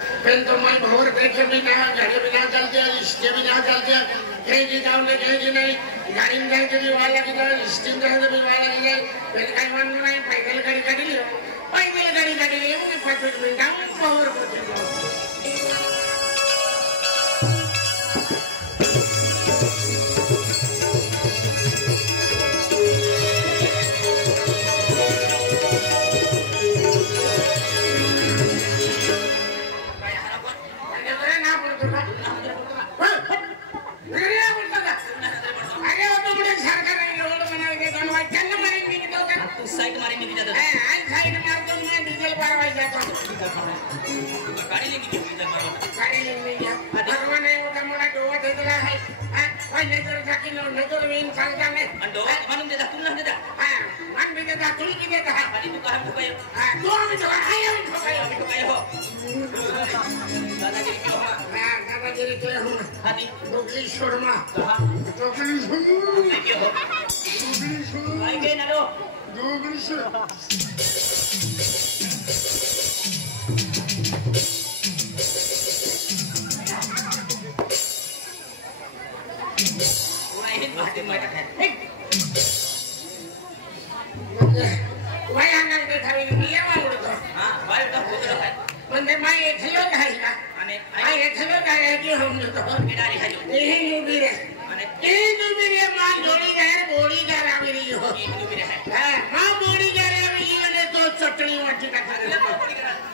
फिर तो मैं भोर देखे बिना घर बिना चलते इसके बिना चलते कहीं भी जाऊँ कहीं नहीं गाड़ी में जाए भी वहाँ लगी जाए स्टीम जाए भी वहाँ लगी जाए फिर कहीं मन नहीं पैदल गाड़ी काटी लियो पैदल गाड़ी काटी लियो मुझे 5 मिनट आऊँ भोर पहुँचे साइड मारेंगे डीजल साइड मार दो मैं डीजल भरवाई जाता हूँ गाड़ी लेंगे डीजल मारो गाड़ी लेंगे भगवान ने वो कमरा डोवा दे दिया है भाई नजर जाके नजर में इंसान का नहीं अंडो मालूम देता तुम ना देता मन भी देता तुम भी देता है अरे तू कहाँ ठुकायो दो हम ठुकायो हो दादागिरी क्यों दादागिरी क्यों हूँ हादी डोगरी शर्मा कहाँ डोगरी शर्मा क्यों हो डोगरी शर्मा भाई के ना लो डोगरी शर्मा वही आंगन पे खड़ी हुई है वो तो हाँ भाई तो हो गया है बंदे माँ ये खिलो है ना अने माँ ये खिलो है कि हम तो किनारे है जो यही न्यूबी रे अने यही न्यूबी रे माँ जोड़ी गए बोली जा रहा मेरी हो ये भी है हाँ माँ बोली जा रही है ये ने तो चटनी मट्टी का खा रहे